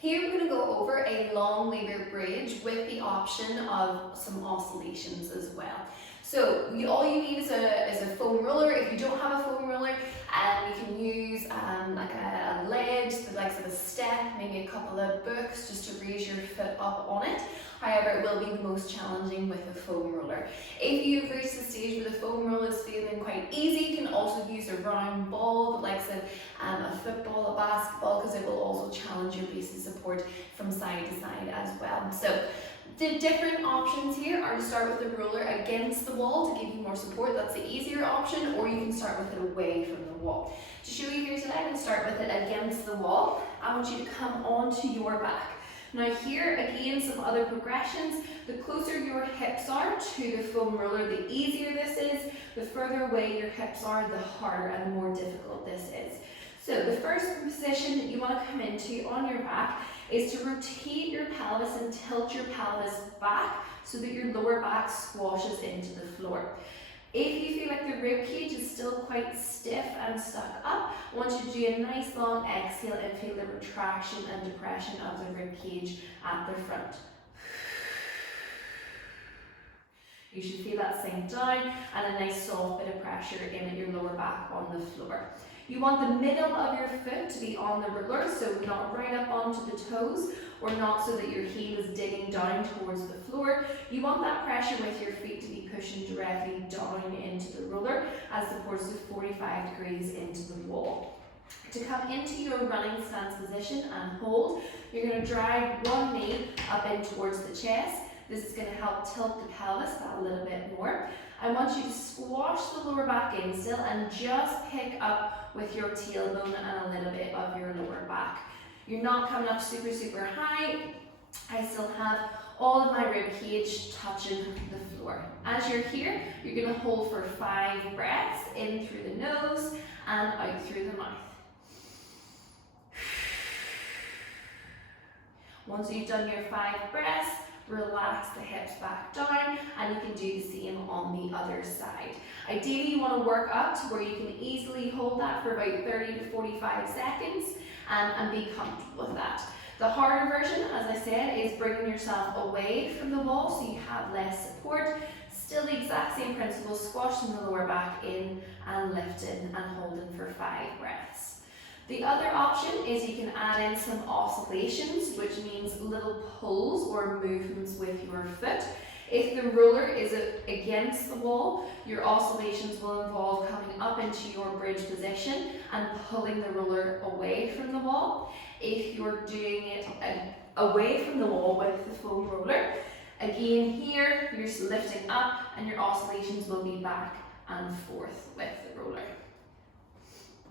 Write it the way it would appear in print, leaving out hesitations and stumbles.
Here we're going to go over a long lever bridge with the option of some oscillations as well. So all you need is a foam roller. If you don't have a foam roller, you can use like a ledge, the likes of a step, maybe a couple of books just to raise your foot up on it. However, it will be the most challenging with a foam roller. If you've reached the stage where the foam roller is feeling quite easy, you can also use a round ball, the likes of a football, a basketball, because it will also challenge your base of support from side to side as well. So the different options here are to start with the roller against the wall to give you more support. That's the easier option, or you can start with it away from the wall. To show you here today, I'm going to start with it against the wall. I want you to come onto your back. Now here, again, some other progressions. The closer your hips are to the foam roller, the easier this is. The further away your hips are, the harder and the more difficult this is. So the first position that you want to come into on your back is to rotate your pelvis and tilt your pelvis back so that your lower back squashes into the floor. If you feel like the rib cage is still quite stiff and stuck up, I want you to do a nice long exhale and feel the retraction and depression of the rib cage at the front. You should feel that sink down and a nice soft bit of pressure in at your lower back on the floor. You want the middle of your foot to be on the roller, so not right up onto the toes, or not so that your heel is digging down towards the floor. You want that pressure with your feet to be pushing directly down into the roller as opposed to 45 degrees into the wall. To come into your running stance position and hold, you're going to drag one knee up in towards the chest. This is going to help tilt the pelvis a little bit more. I want you to squash the lower back in still and just pick up with your tailbone and a little bit of your lower back. You're not coming up super high. I still have all of my rib cage touching the floor. As you're here, you're going to hold for 5 breaths in through the nose and out through the mouth. Once you've done your 5 breaths, relax the hips back down, and you can do the same on the other side. Ideally, you want to work up to where you can easily hold that for about 30 to 45 seconds and be comfortable with that. The harder version, as I said, is bringing yourself away from the wall so you have less support. Still the exact same principle, squashing the lower back in and lifting and holding for 5 breaths. The other option is you can add in some oscillations, which means little pulls or movements with your foot. If the roller is against the wall, your oscillations will involve coming up into your bridge position and pulling the roller away from the wall. If you're doing it away from the wall with the foam roller, again here, you're lifting up and your oscillations will be back and forth with the roller.